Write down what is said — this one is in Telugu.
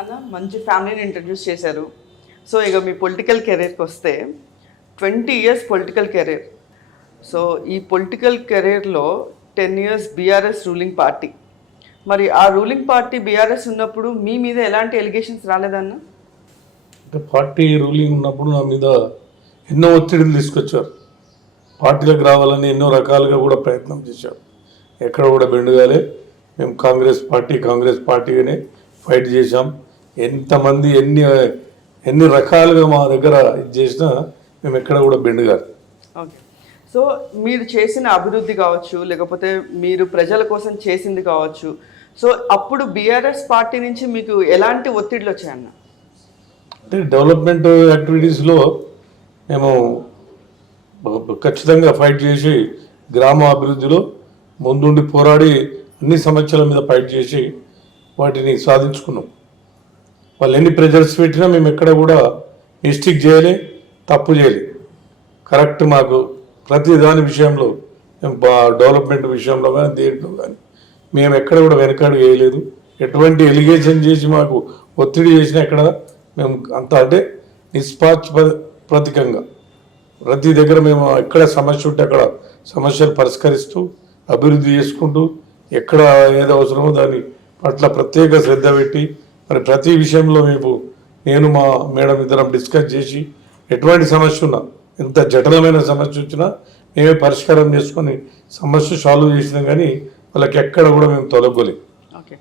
అన్న మంచి ఫ్యామిలీని ఇంట్రడ్యూస్ చేశారు. సో ఇక మీ పొలిటికల్ కెరీర్కి వస్తే twenty years political career so ఈ పొలిటికల్ కెరీర్లో ten years BRS ruling party మరి ఆ రూలింగ్ పార్టీ బీఆర్ఎస్ ఉన్నప్పుడు మీ మీద ఎలాంటి ఎలిగేషన్స్ రాలేదన్న? అంటే పార్టీ రూలింగ్ ఉన్నప్పుడు నా మీద ఎన్నో ఒత్తిడిలు తీసుకొచ్చారు. పార్టీలకు రావాలని ఎన్నో రకాలుగా కూడా ప్రయత్నం చేశారు. ఎక్కడ కూడా బెండుగాలే మేము కాంగ్రెస్ పార్టీ కాంగ్రెస్ పార్టీగానే ఫైట్ చేశాం. ఎంతమంది ఎన్ని ఎన్ని రకాలుగా మా దగ్గర ఇది చేసినా మేము ఎక్కడ కూడా బెండుగాలి ఓకే. సో మీరు చేసిన అభివృద్ధి కావచ్చు లేకపోతే మీరు ప్రజల కోసం చేసింది కావచ్చు సో అప్పుడు బీఆర్ఎస్ పార్టీ నుంచి మీకు ఎలాంటి ఒత్తిడిలు వచ్చాయన్న అంటే డెవలప్మెంట్ యాక్టివిటీస్లో మేము ఖచ్చితంగా ఫైట్ చేసి గ్రామ అభివృద్ధిలో ముందుండి పోరాడి అన్ని సమస్యల మీద ఫైట్ చేసి వాటిని సాధించుకున్నాం. వాళ్ళు ఎన్ని ప్రెజర్స్ పెట్టినా మేము ఎక్కడ కూడా మిస్టేక్ చేయలే తప్పు చేయలే. కరెక్ట్ మాకు ప్రతి దాని విషయంలో మేము బా డెవలప్మెంట్ విషయంలో కానీ దేంట్లో కానీ మేము ఎక్కడ కూడా వెనకాడు వేయలేదు. ఎటువంటి ఎలిగేషన్ చేసి మాకు ఒత్తిడి చేసినా ఎక్కడ మేము అంత అంటే నిష్పాక్షపాతికంగా. ప్రతి దగ్గర మేము ఎక్కడ సమస్య ఉంటే అక్కడ సమస్యలు పరిష్కరిస్తూ అభివృద్ధి చేసుకుంటూ ఎక్కడ ఏది అవసరమో దాని పట్ల ప్రత్యేక శ్రద్ధ పెట్టి మరి ప్రతి విషయంలో మేము నేను మా మేడం ఇద్దరం డిస్కస్ చేసి ఎటువంటి సమస్య ఉన్నా ఎంత జటిలమైన సమస్య వచ్చినా మేమే పరిష్కారం చేసుకొని సమస్య సాల్వ్ చేసినాం కానీ వాళ్ళకి ఎక్కడ కూడా మేము తొలగలేదు. ఓకే.